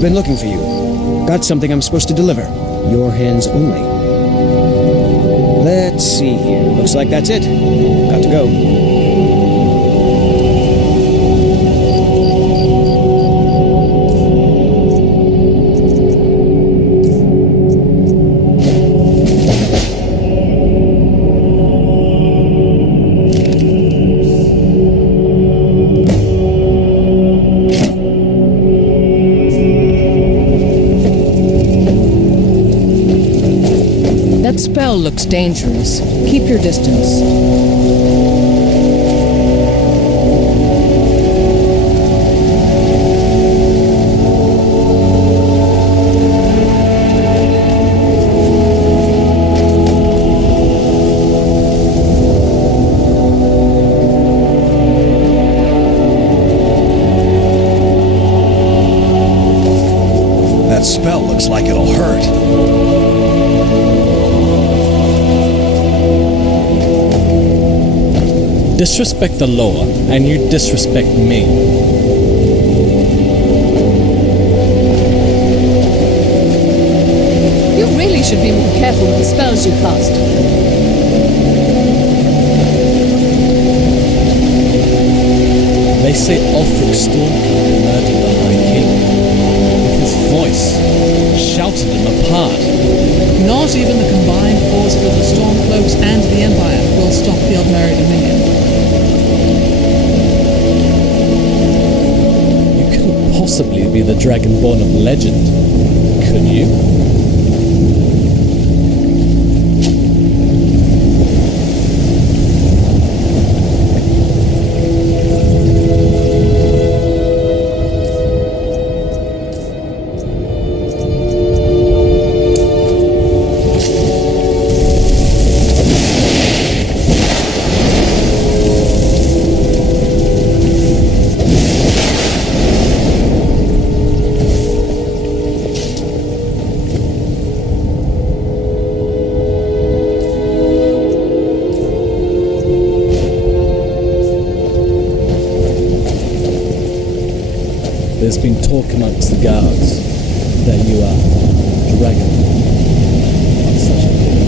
I've been looking for you. Got something I'm supposed to deliver. Your hands only. Let's see here. Looks like that's it. Got to go. That spell looks dangerous. Keep your distance. That spell looks like it'll hurt. Disrespect the law, and you disrespect me. You really should be more careful with the spells you cast. They say Ulfric Stormcloak murdered the High King. With his voice, shouted them apart. Not even the combined forces of the Stormcloaks and the Empire will stop the Aldmeri Dominion. You couldn't possibly be the Dragonborn of legend, could you? There's been talk amongst the guards that you are dragon. Not such a thing.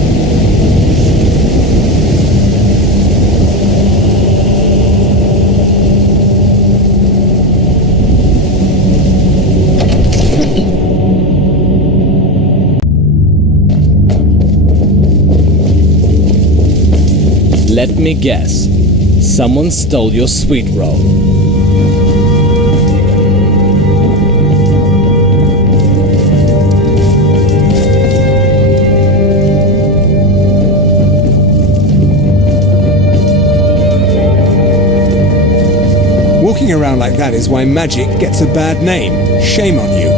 Let me guess. Someone stole your sweet roll. Walking around like that is why magic gets a bad name. Shame on you.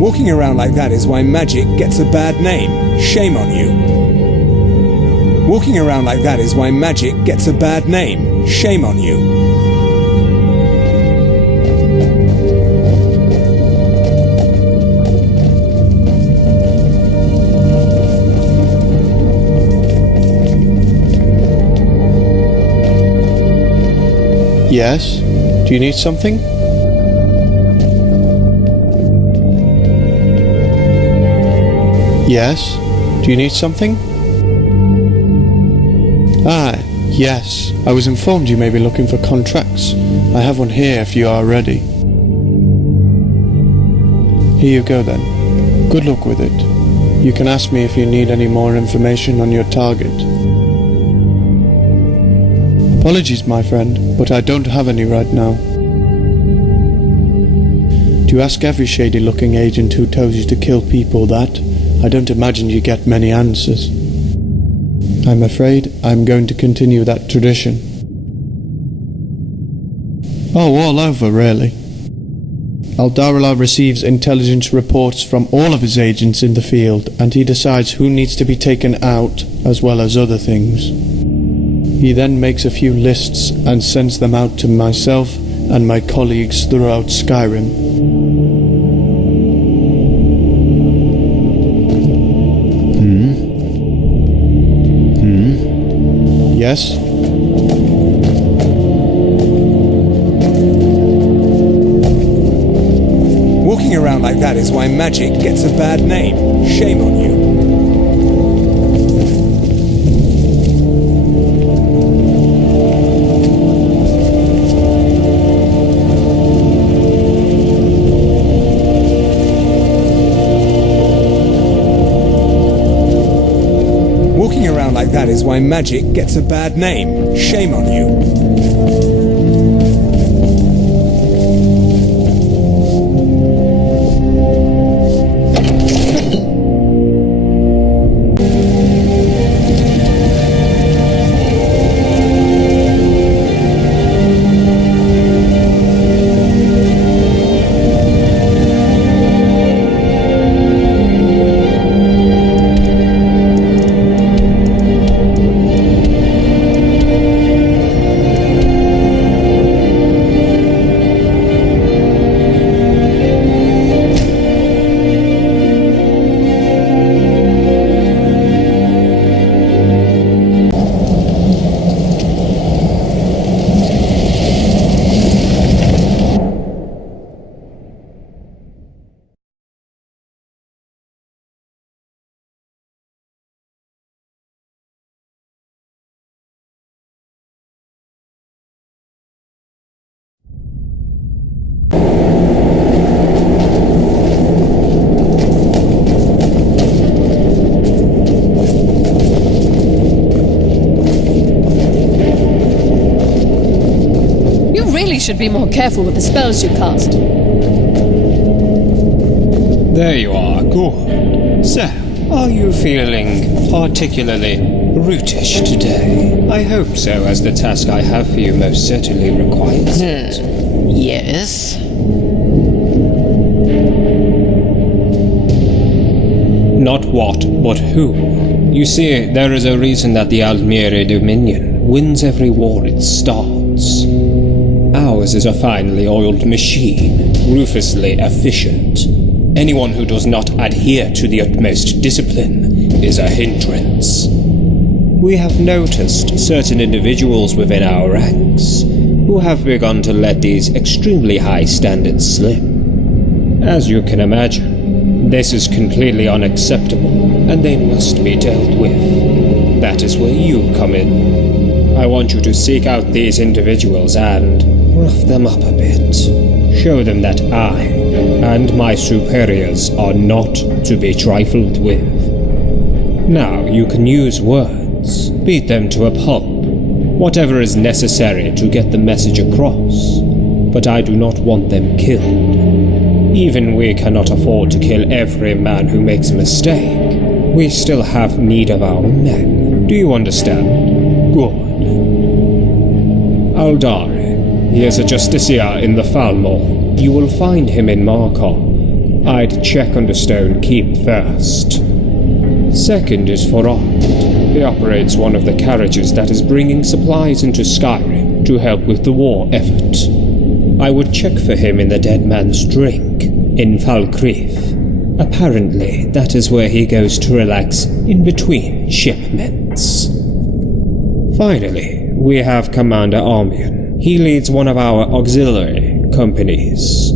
Walking around like that is why magic gets a bad name. Shame on you. Walking around like that is why magic gets a bad name. Shame on you. Yes? Do you need something? Yes? Do you need something? Ah, yes. I was informed you may be looking for contracts. I have one here if you are ready. Here you go then. Good luck with it. You can ask me if you need any more information on your target. Apologies, my friend, but I don't have any right now. Do you ask every shady-looking agent who tells you to kill people that? I don't imagine you get many answers. I'm afraid I'm going to continue that tradition. Oh, all over, really. Aldarala receives intelligence reports from all of his agents in the field, and he decides who needs to be taken out, as well as other things. He then makes a few lists and sends them out to myself and my colleagues throughout Skyrim. Yes? Walking around like that is why magic gets a bad name. Shame on you. Walking around like that is why magic gets a bad name. Shame on you. Should be more careful with the spells you cast. There you are, good. So, are you feeling particularly brutish today? I hope so, as the task I have for you most certainly requires it. Yes? Not what, but who. You see, there is a reason that the Almere Dominion wins every war it starts. Ours is a finely oiled machine, ruthlessly efficient. Anyone who does not adhere to the utmost discipline is a hindrance. We have noticed certain individuals within our ranks who have begun to let these extremely high standards slip. As you can imagine, this is completely unacceptable, and they must be dealt with. That is where you come in. I want you to seek out these individuals and rough them up a bit. Show them that I and my superiors are not to be trifled with. Now you can use words, beat them to a pulp, whatever is necessary to get the message across. But I do not want them killed. Even we cannot afford to kill every man who makes a mistake. We still have need of our men. Do you understand? Good. Aldari, he is a justiciar in the Falmor. You will find him in Markov. I'd check under Stone Keep first. Second is Forod. He operates one of the carriages that is bringing supplies into Skyrim to help with the war effort. I would check for him in the Dead Man's Drink in Falkrith. Apparently, that is where he goes to relax in between shipments. Finally, we have Commander Armion. He leads one of our auxiliary companies.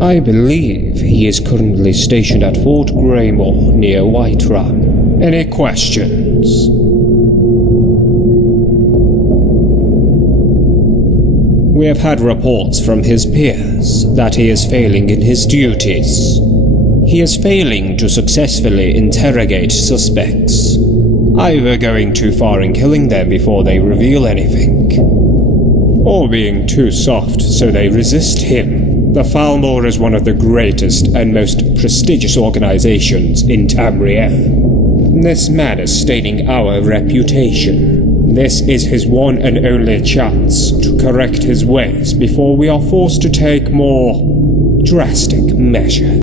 I believe he is currently stationed at Fort Greymore near Whiterun. Any questions? We have had reports from his peers that he is failing in his duties. He is failing to successfully interrogate suspects, either going too far in killing them before they reveal anything, or being too soft so they resist him. The Falmor is one of the greatest and most prestigious organizations in Tamriel. This man is staining our reputation. This is his one and only chance to correct his ways before we are forced to take more drastic measure.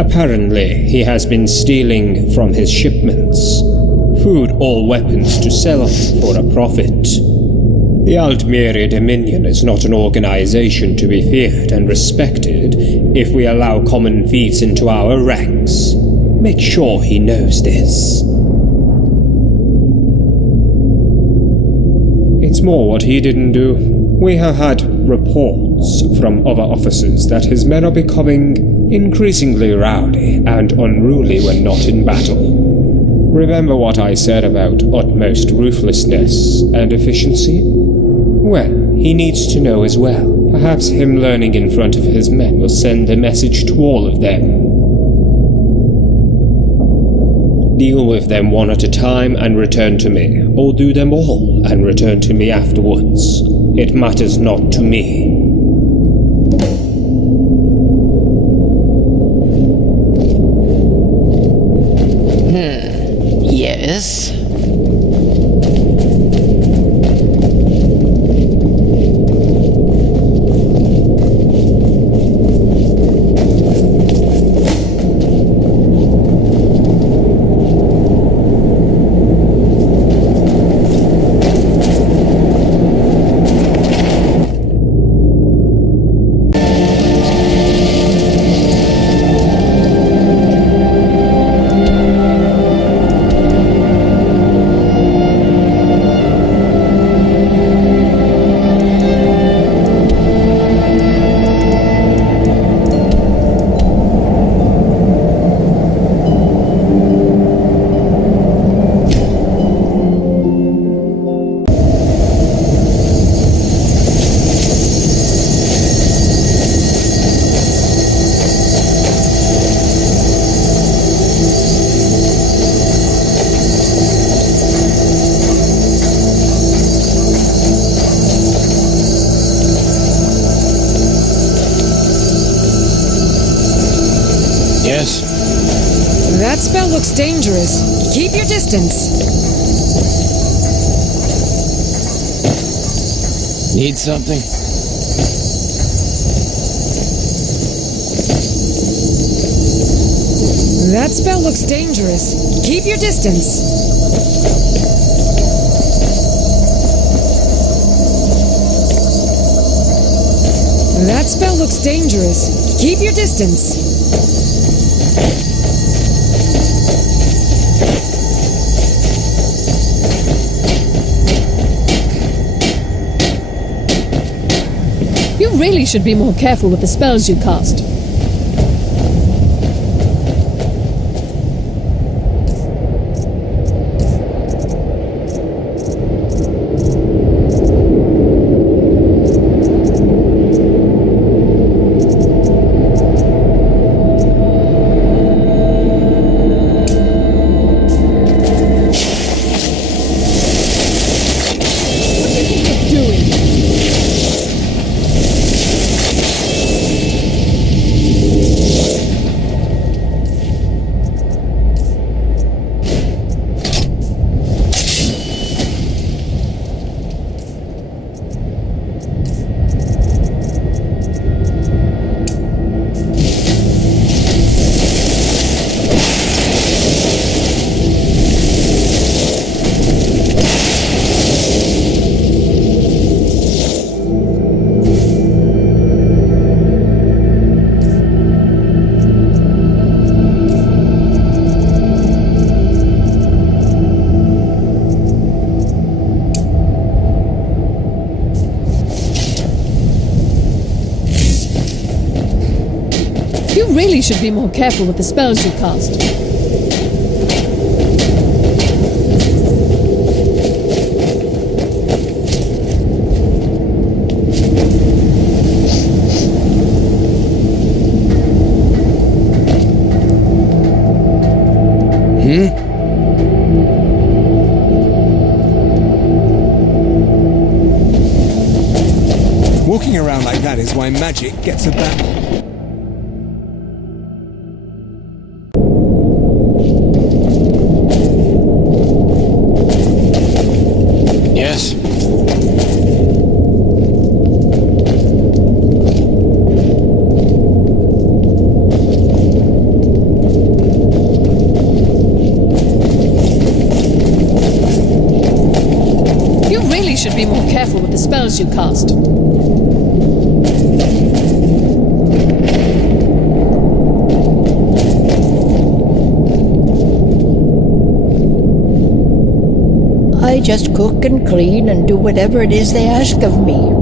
Apparently, he has been stealing from his shipments food or weapons to sell for a profit. The Altmere Dominion is not an organization to be feared and respected if we allow common thieves into our ranks. Make sure he knows this. It's more what he didn't do. We have had reports from other officers that his men are becoming increasingly rowdy and unruly when not in battle. Remember what I said about utmost ruthlessness and efficiency? Well, he needs to know as well. Perhaps him learning in front of his men will send a message to all of them. Deal with them one at a time and return to me, or do them all and return to me afterwards. It matters not to me. Yes? Yes? That spell looks dangerous. Keep your distance. Need something? That spell looks dangerous. Keep your distance. That spell looks dangerous. Keep your distance. You really should be more careful with the spells you cast. You really should be more careful with the spells you cast. Walking around like that is why magic gets a bad... Yes? should be more careful with the spells you cast. I just cook and clean and do whatever it is they ask of me.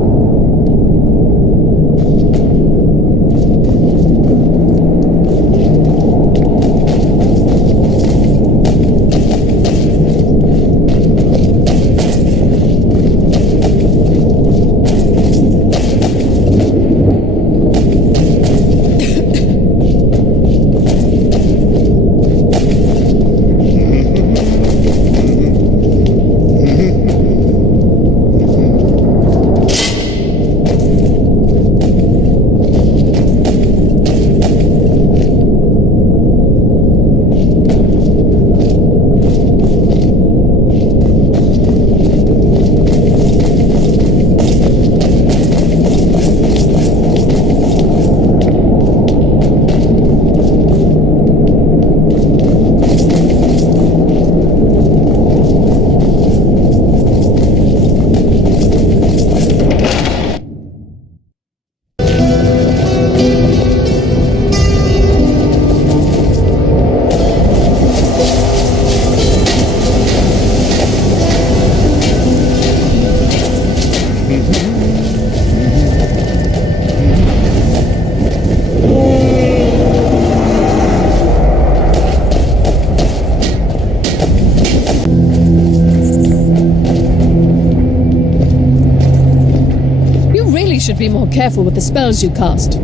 Should be more careful with the spells you cast.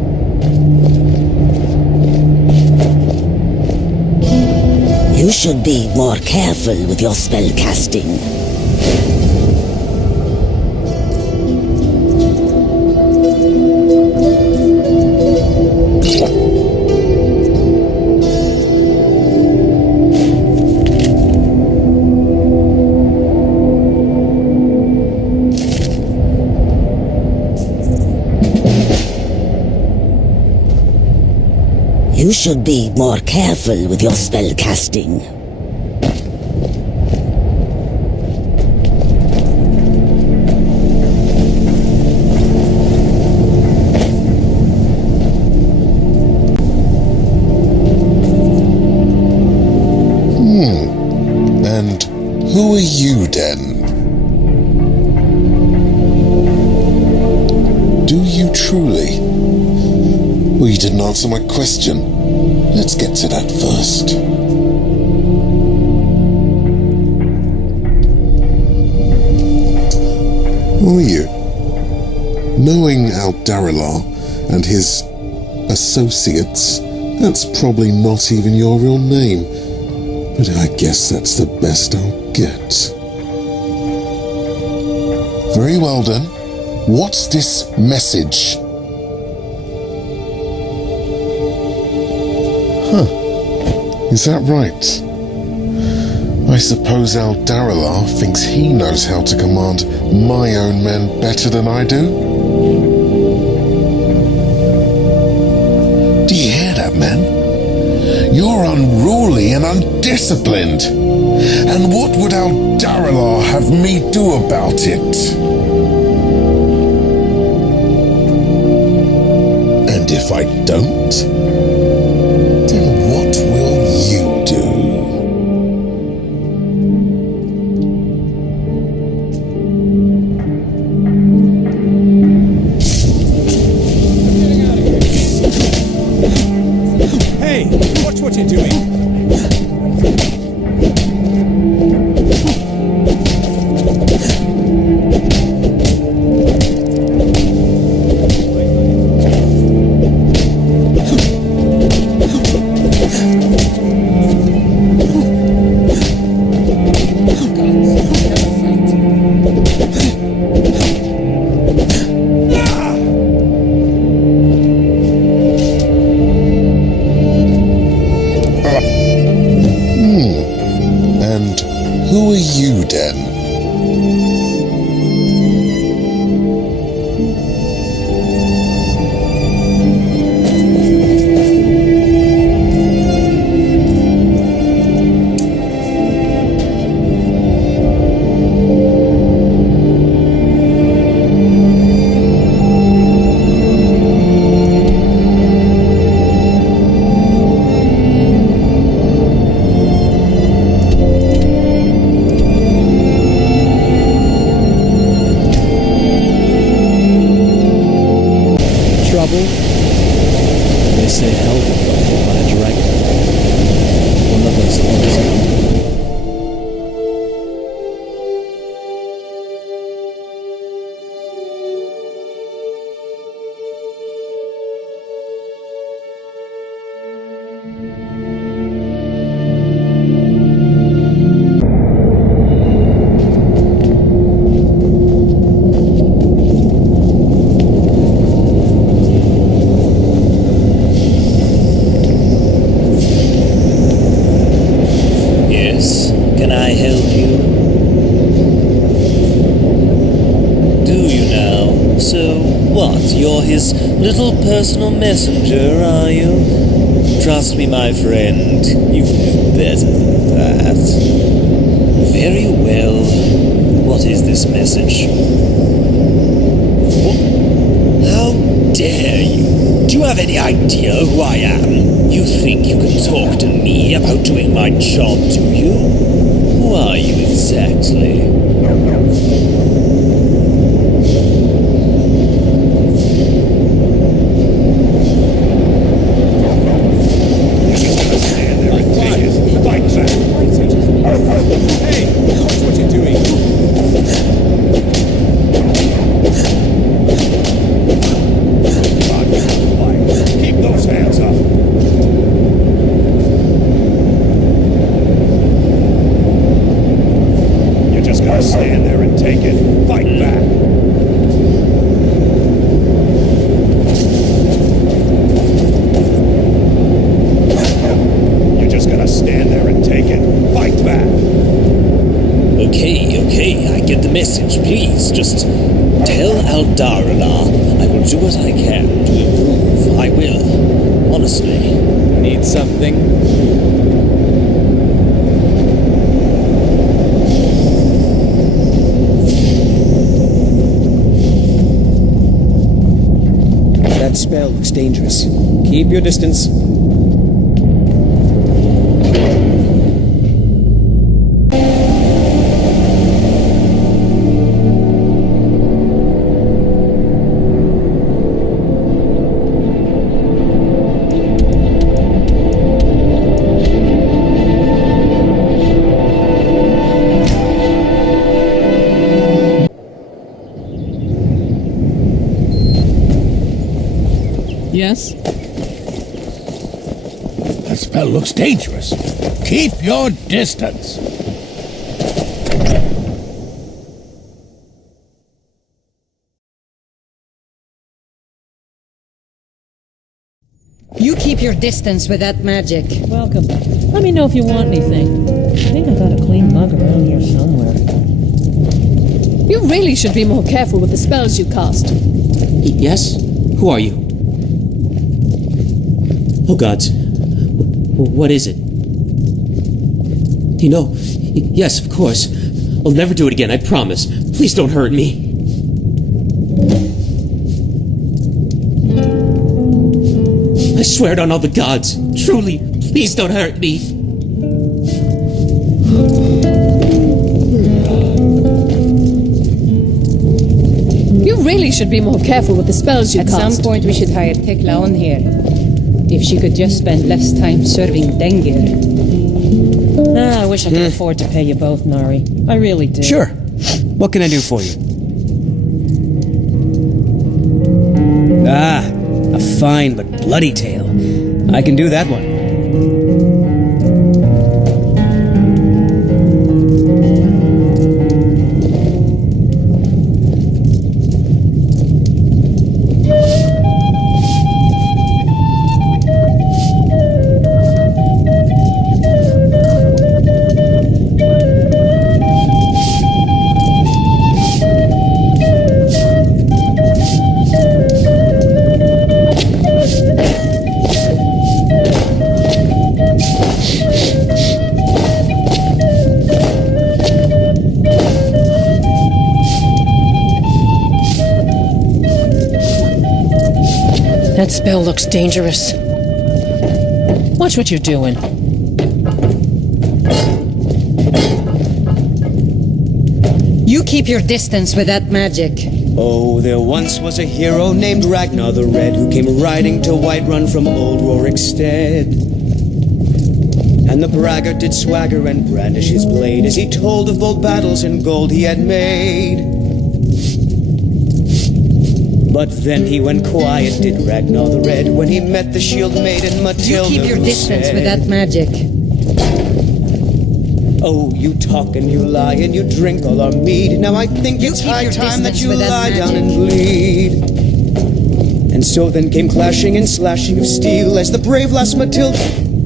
You should be more careful with your spell casting. You should be more careful with your spell casting. And who are you, then? Do you truly? Well, you didn't answer my question. Let's get to that first. Who are you? Knowing Aldarilar and his associates, that's probably not even your real name. But I guess that's the best I'll get. Very well then. What's this message? Is that right? I suppose Aldarilar thinks he knows how to command my own men better than I do? Do you hear that, man? You're unruly and undisciplined. And what would Aldarilar have me do about it? And if I don't, then what will you do? Hey, watch what you're doing. And who are you, then? his little personal messenger, are you? Trust me, my friend, you know better than that. Very well. What is this message? How dare you? Do you have any idea who I am? You think you can talk to me about doing my job, do you? Who are you exactly? Just tell Aldarala I will do what I can to improve. I will. Honestly. Need something? That spell looks dangerous. Keep your distance. Yes? That spell looks dangerous. Keep your distance. You keep your distance with that magic. Welcome. Let me know if you want anything. I think I got a clean mug around here somewhere. You really should be more careful with the spells you cast. Yes? Who are you? Oh gods. What is it? You know, yes, of course. I'll never do it again, I promise. Please don't hurt me. I swear it on all the gods. Truly, please don't hurt me. You really should be more careful with the spells you At cast. some point we should hire Tekla on here. If she could just spend less time serving Dengir. I wish I could afford to pay you both, Nari. I really do. Sure. What can I do for you? Ah, a fine but bloody tale. I can do that one. That spell looks dangerous. Watch what you're doing. You keep your distance with that magic. Oh, there once was a hero named Ragnar the Red who came riding to Whiterun from old Rorikstead. And the braggart did swagger and brandish his blade as he told of bold battles and gold he had made. But then he went quiet, did Ragnar the Red, when he met the shield maiden Matilda. You keep your distance with that magic. Oh, you talk and you lie and you drink all our mead. Now I think it's high time that you lie down and bleed. And so then came clashing and slashing of steel as the brave lass Matilda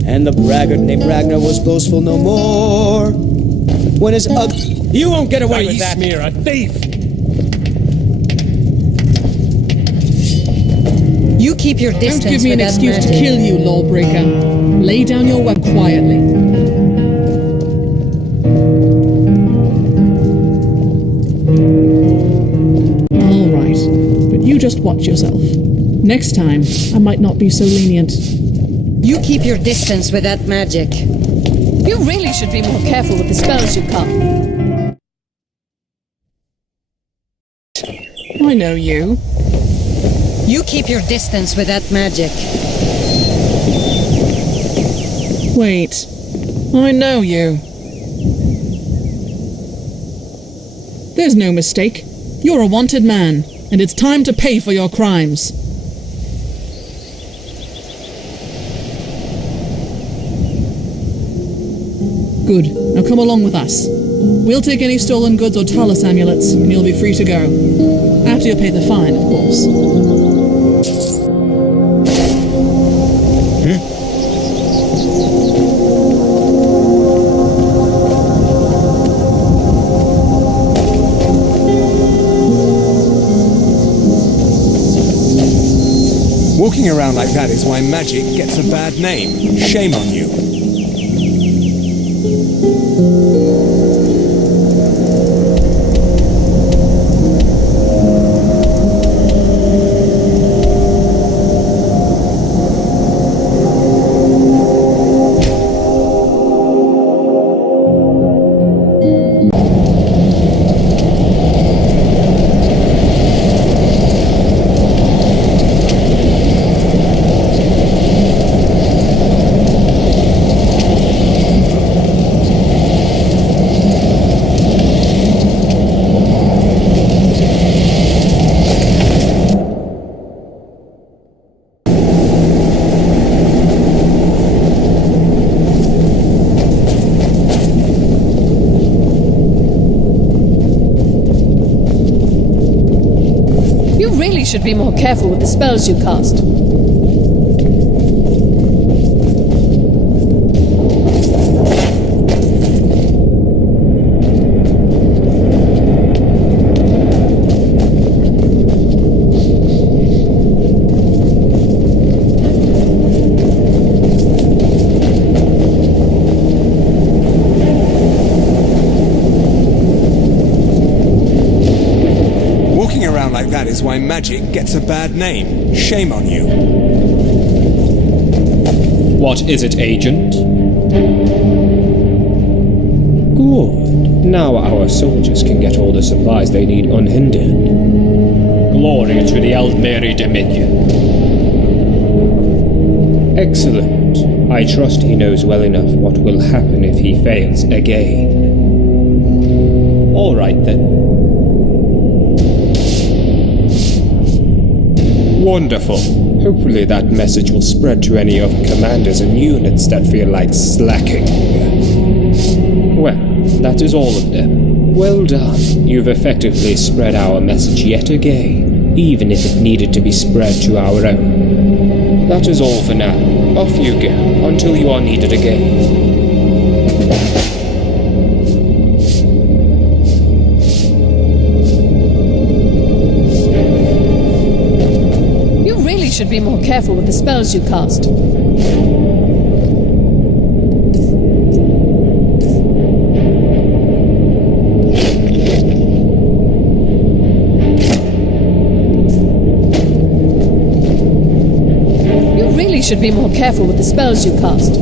and the braggart named Ragnar was boastful no more. When his You won't get away with that. Smear, a thief! keep your distance. Don't give me an with that excuse to magic. kill you, lawbreaker. Lay down your weapon quietly. All right, but you just watch yourself. Next time, I might not be so lenient. You keep your distance with that magic. You really should be more careful with the spells you cast. I know you. You keep your distance with that magic. Wait. I know you. There's no mistake. You're a wanted man, and it's time to pay for your crimes. Good. Now come along with us. We'll take any stolen goods or talus amulets, and you'll be free to go. After you pay the fine, of course. Walking around like that is why magic gets a bad name. Shame on you. Should be more careful with the spells you cast. Like that is why magic gets a bad name. Shame on you. What is it, Agent? Good. Now our soldiers can get all the supplies they need unhindered. Glory to the Aldmeri Dominion. Excellent. I trust he knows well enough what will happen if he fails again. All right then. Wonderful. Hopefully that message will spread to any other commanders and units that feel like slacking. Well, that is all of them. Well done. You've effectively spread our message yet again, even if it needed to be spread to our own. That is all for now. Off you go, until you are needed again. Should be more careful with the spells you cast. You really should be more careful with the spells you cast.